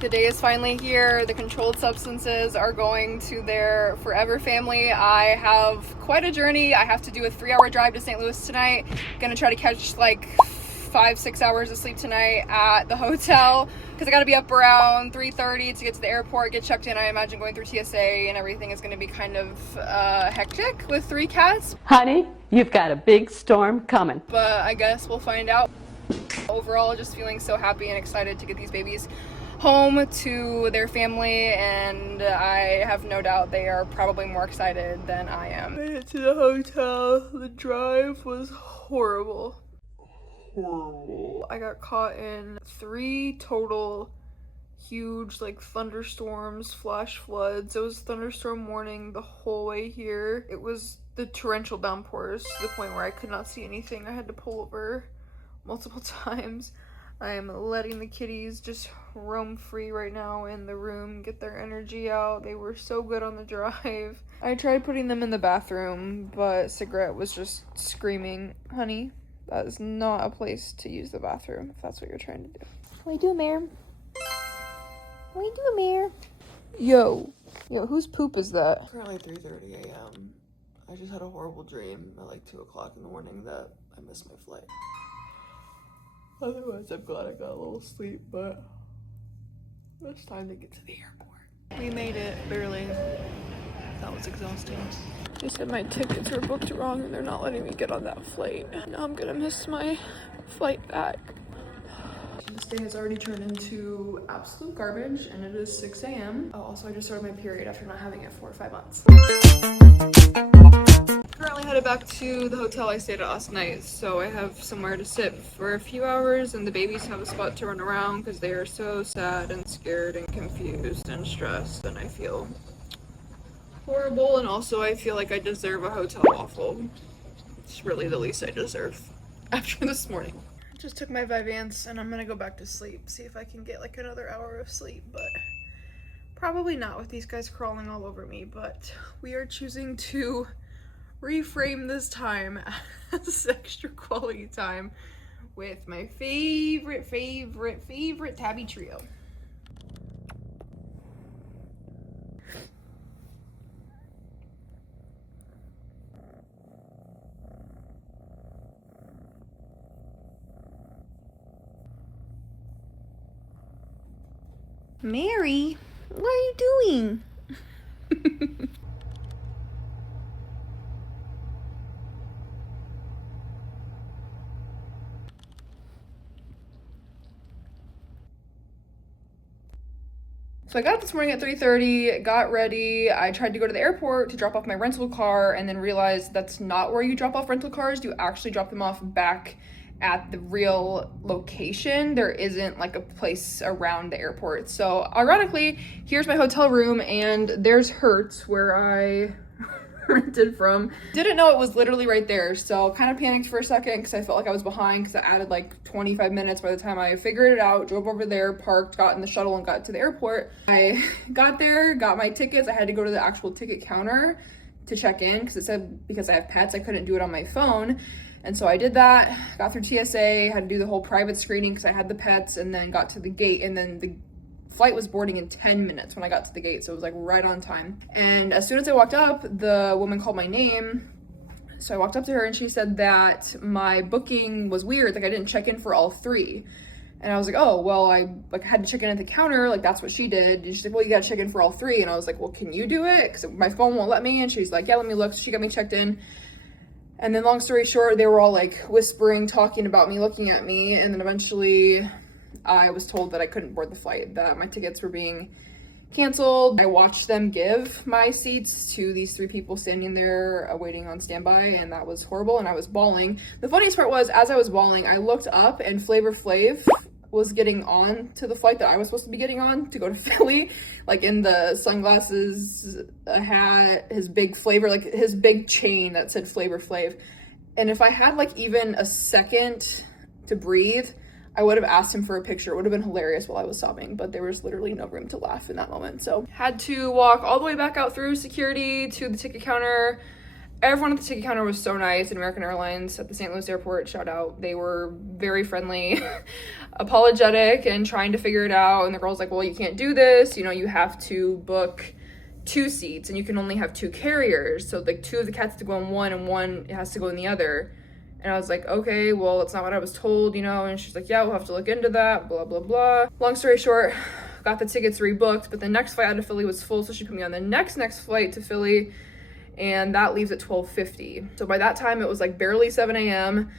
The day is finally here. The controlled substances are going to their forever family. I have quite a journey. I have to do a 3-hour drive to St. Louis tonight. Gonna try to catch like 5-6 hours of sleep tonight at the hotel because I got to be up around 3:30 to get to the airport, get checked in. I imagine going through TSA and everything is going to be kind of hectic with 3 cats. Honey, you've got a big storm coming. But I guess we'll find out. Overall, just feeling so happy and excited to get these babies home to their family, and I have no doubt they are probably more excited than I am. Made it to the hotel. The drive was horrible. I got caught in 3 total huge like thunderstorms, flash floods. It was thunderstorm warning the whole way here. It was the torrential downpours to the point where I could not see anything. I had to pull over multiple times. I am letting the kitties just roam free right now in the room, get their energy out. They were so good on the drive. I tried putting them in the bathroom, but Cigarette was just screaming, "Honey, that is not a place to use the bathroom if that's what you're trying to do." What are you doing, Mare? What are you doing, Mare? Yo, whose poop is that? Currently 3:30 a.m. I just had a horrible dream at like 2 o'clock in the morning that I missed my flight. Otherwise, I'm glad I got a little sleep, but it's time to get to the airport. We made it, barely. That was exhausting. They said my tickets were booked wrong and they're not letting me get on that flight. Now I'm gonna miss my flight back. This day has already turned into absolute garbage and it is 6 a.m. Oh, also I just started my period after not having it for 5 months. Currently headed back to the hotel I stayed at last night, so I have somewhere to sit for a few hours and the babies have a spot to run around because they are so sad and scared and confused and stressed, and I feel horrible, and also I feel like I deserve a hotel waffle. It's really the least I deserve after this morning. I just took my Vyvanse and I'm gonna go back to sleep, see if I can get like another hour of sleep, but probably not with these guys crawling all over me. But we are choosing to reframe this time as extra quality time with my favorite tabby trio. Mary, what are you doing? So I got up this morning at 3:30, got ready. I tried to go to the airport to drop off my rental car and then realized that's not where you drop off rental cars. You actually drop them off back at the real location. There isn't like a place around the airport. So ironically, here's my hotel room and there's Hertz where I rented from. Didn't know it was literally right there, so kind of panicked for a second because I felt like I was behind because I added like 25 minutes by the time I figured it out, drove over there, parked, got in the shuttle and got to the airport. I got there, got my tickets. I had to go to the actual ticket counter to check in because it said because I have pets I couldn't do it on my phone. And so I did that, got through TSA, had to do the whole private screening because I had the pets, and then got to the gate, and then the flight was boarding in 10 minutes when I got to the gate, so it was like right on time. And as soon as I walked up, the woman called my name. So I walked up to her and she said that my booking was weird, like I didn't check in for all 3. And I was like, oh, well, I had to check in at the counter, like that's what she did. And she's like, well, you gotta check in for all 3. And I was like, well, can you do it? Because my phone won't let me. And she's like, yeah, let me look. So she got me checked in. And then long story short, they were all like whispering, talking about me, looking at me. And then eventually I was told that I couldn't board the flight, that my tickets were being canceled. I watched them give my seats to these 3 people standing there waiting on standby, and that was horrible, and I was bawling. The funniest part was, as I was bawling, I looked up and Flavor Flav was getting on to the flight that I was supposed to be getting on to go to Philly, like in the sunglasses, a hat, his big flavor, like his big chain that said Flavor Flav. And if I had like even a second to breathe, I would have asked him for a picture. It would have been hilarious while I was sobbing, but there was literally no room to laugh in that moment. So had to walk all the way back out through security to the ticket counter, Everyone at the ticket counter was so nice. And American Airlines at the St. Louis airport, shout out, they were very friendly, apologetic, and trying to figure it out. And the girl's like, well, you can't do this. You know, you have to book 2 seats and you can only have 2 carriers. So like 2 of the cats have to go in one and 1 has to go in the other. And I was like, okay, well, that's not what I was told, you know. And she's like, yeah, we'll have to look into that, blah, blah, blah. Long story short, got the tickets rebooked, but the next flight out of Philly was full. So she put me on the next flight to Philly, and that leaves at 12:50. So by that time it was like barely 7 a.m.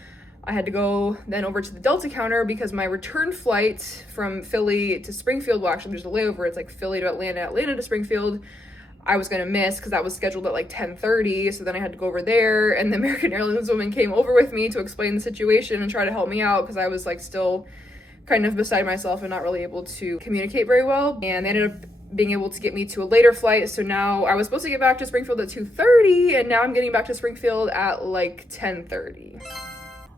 I had to go then over to the Delta counter because my return flight from Philly to Springfield, well, actually there's a layover. It's like Philly to Atlanta, Atlanta to Springfield. I was gonna miss because that was scheduled at like 10:30. So then I had to go over there, and the American Airlines woman came over with me to explain the situation and try to help me out because I was like still kind of beside myself and not really able to communicate very well. And they ended up being able to get me to a later flight. So now I was supposed to get back to Springfield at 2:30, and now I'm getting back to Springfield at like 10:30.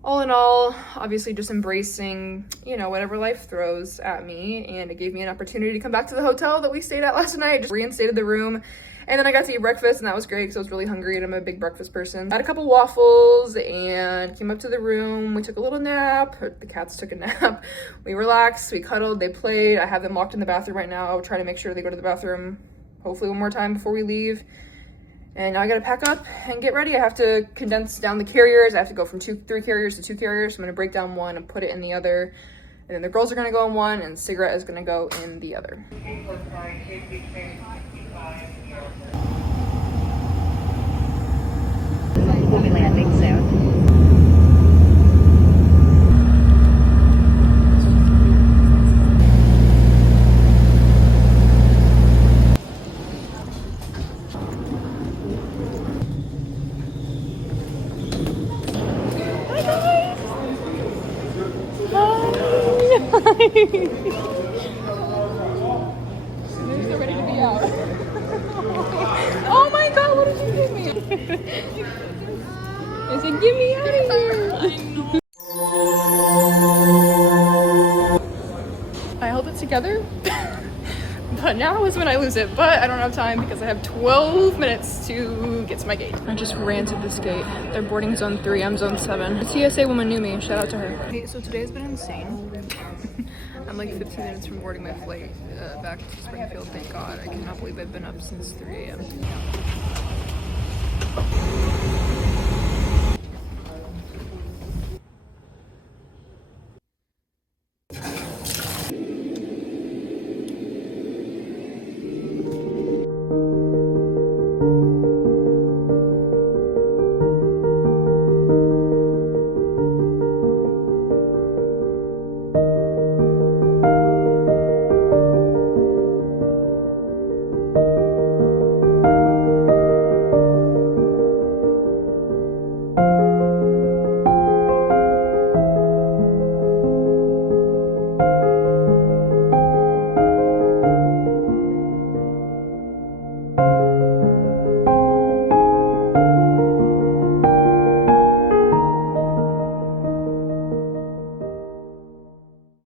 All in all, obviously just embracing, you know, whatever life throws at me. And it gave me an opportunity to come back to the hotel that we stayed at last night. Just reinstated the room. And then I got to eat breakfast, and that was great because I was really hungry and I'm a big breakfast person. Had a couple waffles and came up to the room. We took a little nap. The cats took a nap. We relaxed, we cuddled, they played. I have them locked in the bathroom right now. I'll try to make sure they go to the bathroom hopefully one more time before we leave. And now I gotta pack up and get ready. I have to condense down the carriers. I have to go from 3 carriers to 2 carriers. So I'm gonna break down one and put it in the other. And then the girls are gonna go in one and Cigarette is gonna go in the other. We'll be landing soon. They're ready to be out. Oh my god, what did you give me? I said, get me out of here. I held it together, but now is when I lose it. But I don't have time because I have 12 minutes to get to my gate. I just ran to this gate. They're boarding zone 3, I'm zone 7. The TSA woman knew me, shout out to her. Okay, so today's been insane. I'm like 15 minutes from boarding my flight back to Springfield, thank God. I cannot believe I've been up since 3 a.m.